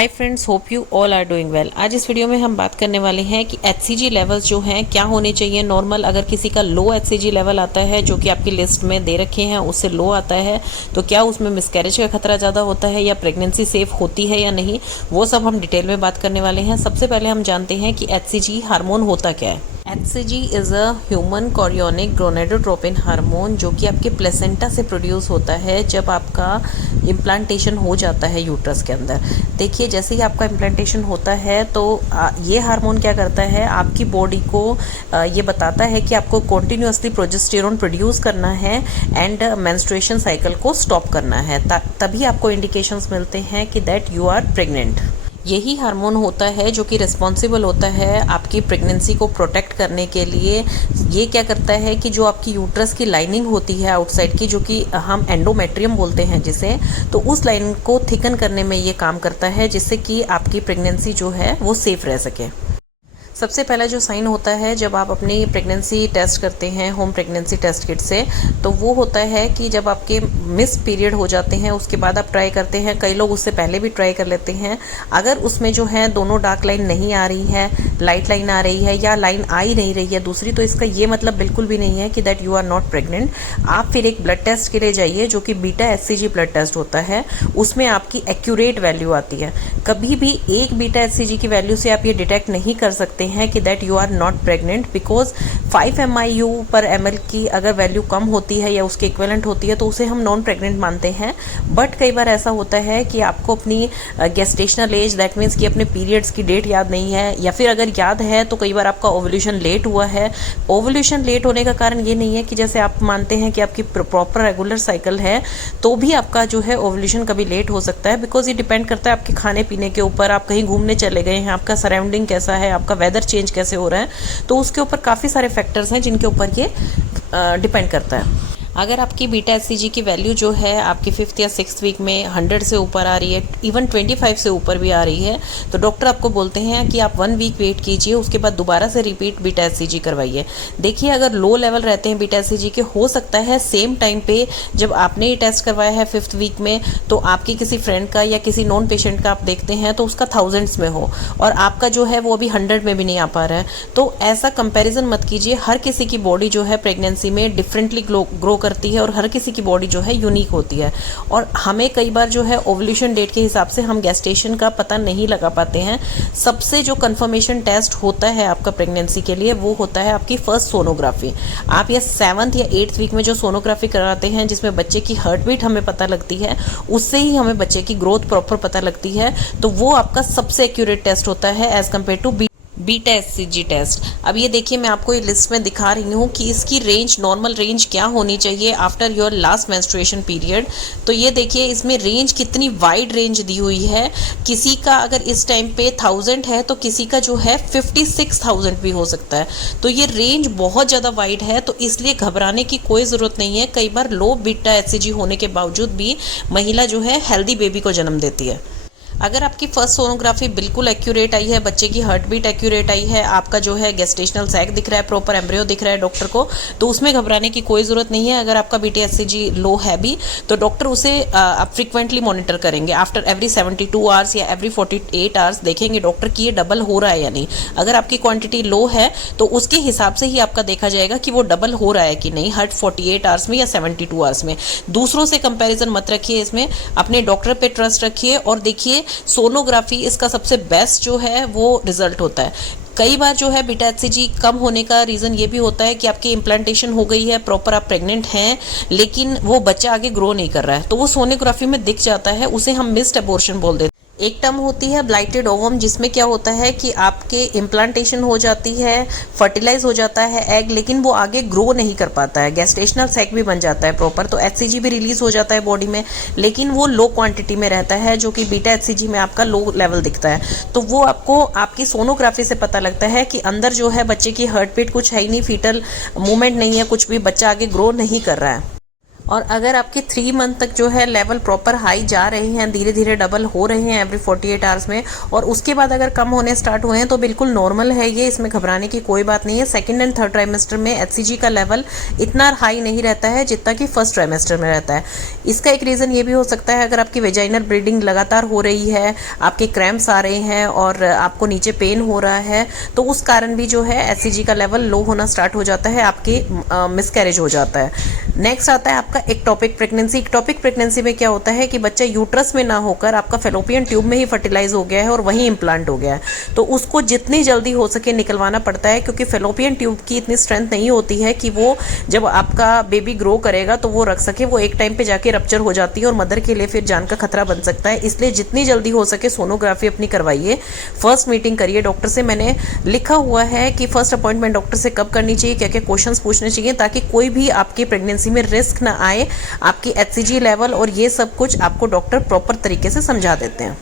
Hi friends, hope you all are doing well. आज इस video में हम बात करने वाले हैं कि एचसीजी लेवल्स जो हैं क्या होने चाहिए नॉर्मल। अगर किसी का लो एचसीजी लेवल आता है जो कि आपकी लिस्ट में दे रखे हैं उससे लो आता है तो क्या उसमें मिसकैरेज का खतरा ज़्यादा होता है या प्रेगनेंसी सेफ होती है या नहीं, वो सब हम डिटेल में बात करने वाले हैं। सबसे पहले हम जानते हैं कि एचसीजी हार्मोन होता क्या है। HCG is a human chorionic gonadotropin hormone जो कि आपके प्लेसेंटा से प्रोड्यूस होता है जब आपका इम्प्लांटेशन हो जाता है यूट्रस के अंदर। देखिए, जैसे ही आपका इम्प्लांटेशन होता है तो ये हार्मोन क्या करता है, आपकी बॉडी को ये बताता है कि आपको कॉन्टिन्यूसली प्रोजेस्टेरोन प्रोड्यूस करना है एंड मेंस्ट्रुएशन साइकिल को स्टॉप करना है। तभी आपको इंडिकेशंस मिलते हैं कि दैट यू आर प्रेग्नेंट। यही हार्मोन होता है जो कि रिस्पॉन्सिबल होता है आपकी प्रेगनेंसी को प्रोटेक्ट करने के लिए। ये क्या करता है कि जो आपकी यूट्रस की लाइनिंग होती है आउटसाइड की, जो कि हम एंडोमेट्रियम बोलते हैं जिसे, तो उस लाइन को थिकन करने में ये काम करता है जिससे कि आपकी प्रेगनेंसी जो है वो सेफ रह सके। सबसे पहला जो साइन होता है जब आप अपनी प्रेगनेंसी टेस्ट करते हैं होम प्रेगनेंसी टेस्ट किट से, तो वो होता है कि जब आपके मिस पीरियड हो जाते हैं उसके बाद आप ट्राई करते हैं। कई लोग उससे पहले भी ट्राई कर लेते हैं। अगर उसमें जो है दोनों डार्क लाइन नहीं आ रही है, लाइट लाइन आ रही है या लाइन आ ही नहीं रही है दूसरी, तो इसका ये मतलब बिल्कुल भी नहीं है कि that you are not pregnant. आप फिर एक ब्लड टेस्ट के लिए जाइए जो कि बीटा एचसीजी ब्लड टेस्ट होता है। उसमें आपकी एक्यूरेट वैल्यू आती है। कभी भी एक बीटा एचसीजी की वैल्यू से आप ये डिटेक्ट नहीं कर सकते हैं कि that you are not pregnant, because 5 MIU पर ml की अगर वैल्यू कम होती है या उसके इक्विवेलेंट होती है तो उसे हम नॉन प्रेग्नेंट मानते हैं। बट कई बार ऐसा होता है कि आपको अपनी गेस्टेशनल एज, दैट मीन्स कि अपने पीरियड्स की डेट याद नहीं है, या फिर अगर याद है तो कई बार आपका ओवुलेशन लेट हुआ है। ओवुलेशन लेट होने का कारण ये नहीं है कि जैसे आप मानते हैं कि आपकी प्रॉपर रेगुलर साइकिल है तो भी आपका जो है ओवुलेशन कभी लेट हो सकता है, बिकॉज ये डिपेंड करता है आपके खाने पीने के ऊपर। आप कहीं घूमने चले गए हैं, आपका सराउंडिंग कैसा है, आपका वेदर चेंज कैसे हो रहा है, तो उसके ऊपर काफ़ी सारे फैक्टर्स हैं जिनके ऊपर ये डिपेंड करता है। अगर आपकी बीटा एचसीजी की वैल्यू जो है आपकी 5th या 6th वीक में 100 से ऊपर आ रही है, इवन 25 से ऊपर भी आ रही है, तो डॉक्टर आपको बोलते हैं कि आप 1 वीक वेट कीजिए, उसके बाद दोबारा से रिपीट बीटा एचसीजी करवाइए। देखिए, अगर लो लेवल रहते हैं बीटा एचसीजी के, हो सकता है सेम टाइम पे जब आपने ये टेस्ट करवाया है 5th वीक में तो आपकी किसी फ्रेंड का या किसी नॉन पेशेंट का आप देखते हैं तो उसका थाउजेंड्स में हो और आपका जो है वो अभी 100 में भी नहीं आ पा रहा है। तो ऐसा कंपेरिजन मत कीजिए। हर किसी की बॉडी जो है प्रेगनेंसी में डिफरेंटली ग्रो करती है और हर किसी की बॉडी जो है यूनिक होती है, और हमें कई बार जो है ओवुलेशन डेट के हिसाब से हम गेस्टेशन का पता नहीं लगा पाते हैं। सबसे जो कंफर्मेशन टेस्ट होता है आपका प्रेगनेंसी के लिए वो होता है आपकी फर्स्ट सोनोग्राफी। आप ये 7th या 8th वीक में जो सोनोग्राफी कराते हैं जिसमें बच्चे की हार्ट बीट हमें पता लगती है, उससे ही हमें बच्चे की ग्रोथ प्रॉपर पता लगती है, तो वो आपका सबसे एक्यूरेट टेस्ट होता है as compare to beta HCG test. अब ये देखिए, मैं आपको ये लिस्ट में दिखा रही हूँ कि इसकी रेंज, नॉर्मल रेंज क्या होनी चाहिए after your last menstruation period. तो ये देखिए, इसमें रेंज कितनी वाइड रेंज दी हुई है। किसी का अगर इस टाइम पे 1000 है तो किसी का जो है 56,000 भी हो सकता है। तो ये रेंज बहुत ज़्यादा वाइड है, तो इसलिए घबराने की कोई ज़रूरत नहीं है। कई बार लो बीटा एचसीजी होने के बावजूद भी महिला जो है हेल्दी बेबी को जन्म देती है। अगर आपकी फर्स्ट सोनोग्राफी बिल्कुल एक्यूरेट आई है, बच्चे की हार्ट बीट एक्यूरेट आई है, आपका जो है गेस्टेशनल सैक दिख रहा है, प्रॉपर एम्ब्रियो दिख रहा है डॉक्टर को, तो उसमें घबराने की कोई ज़रूरत नहीं है। अगर आपका बीटा एचसीजी लो है भी तो डॉक्टर उसे आप फ्रिक्वेंटली मॉनिटर करेंगे। आफ्टर एवरी 72 आवर्स या एवरी 48 आवर्स देखेंगे डॉक्टर कि ये डबल हो रहा है या नहीं। अगर आपकी क्वांटिटी लो है तो उसके हिसाब से ही आपका देखा जाएगा कि वो डबल हो रहा है कि नहीं, हर 48 आवर्स में या 72 आवर्स में। दूसरों से कंपैरिजन मत रखिए, इसमें अपने डॉक्टर पे ट्रस्ट रखिए और देखिए सोनोग्राफी इसका सबसे बेस्ट जो है वो रिजल्ट होता है। कई बार जो है बीटा एचसीजी कम होने का रीज़न ये भी होता है कि आपकी इम्प्लांटेशन हो गई है, प्रॉपर आप प्रेग्नेंट हैं, लेकिन वो बच्चा आगे ग्रो नहीं कर रहा है, तो वो सोनोग्राफी में दिख जाता है। उसे हम मिस्ड अबॉर्शन बोल देते हैं। एक टर्म होती है ब्लाइटेड ओवम, जिसमें क्या होता है कि आपके इम्प्लांटेशन हो जाती है, फर्टिलाइज हो जाता है एग, लेकिन वो आगे ग्रो नहीं कर पाता है। गेस्टेशनल सैक भी बन जाता है प्रॉपर, तो एचसीजी भी रिलीज हो जाता है बॉडी में, लेकिन वो लो क्वांटिटी में रहता है, जो कि बीटा एचसीजी में आपका लो लेवल दिखता है। तो वो आपको आपकी सोनोग्राफी से पता लगता है कि अंदर जो है बच्चे की हार्ट बीट कुछ है ही नहीं, फीटल मूवमेंट नहीं है, कुछ भी, बच्चा आगे ग्रो नहीं कर रहा है। और अगर आपके 3 मंथ तक जो है लेवल प्रॉपर हाई जा रहे हैं, धीरे धीरे डबल हो रहे हैं एवरी 48 आवर्स में, और उसके बाद अगर कम होने स्टार्ट हुए हैं तो बिल्कुल नॉर्मल है ये, इसमें घबराने की कोई बात नहीं है। सेकंड एंड थर्ड ट्राइमेस्टर में एचसीजी का लेवल इतना हाई नहीं रहता है जितना कि फर्स्ट ट्राइमेस्टर में रहता है। इसका एक रीज़न ये भी हो सकता है, अगर आपकी वेजाइनल ब्लीडिंग लगातार हो रही है, आपके क्रैम्प्स आ रहे हैं और आपको नीचे पेन हो रहा है, तो उस कारण भी जो है एचसीजी का लेवल लो होना स्टार्ट हो जाता है, आपकी मिसकैरेज हो जाता है। नेक्स्ट आता है आपका एक्टोपिक प्रेगनेंसी। एक्टोपिक प्रेगनेंसी में क्या होता है कि बच्चा यूट्रस में ना होकर आपका फेलोपियन ट्यूब में ही फर्टिलाइज हो गया है और वहीं इम्प्लांट हो गया है, तो उसको जितनी जल्दी हो सके निकलवाना पड़ता है, क्योंकि फेलोपियन ट्यूब की इतनी स्ट्रेंथ नहीं होती है कि वो जब आपका बेबी ग्रो करेगा तो वो रख सके, वो एक टाइम पे जाके रप्चर हो जाती है और मदर के लिए फिर जान का खतरा बन सकता है। इसलिए जितनी जल्दी हो सके सोनोग्राफी अपनी करवाइए, फर्स्ट मीटिंग करिए डॉक्टर से। मैंने लिखा हुआ है कि फर्स्ट अपॉइंटमेंट डॉक्टर से कब करनी चाहिए, क्या क्या क्वेश्चंस पूछने चाहिए, ताकि कोई भी आपकी प्रेगनेंसी में रिस्क ना आए। आपकी एचसीजी लेवल और ये सब कुछ आपको डॉक्टर प्रॉपर तरीके से समझा देते हैं।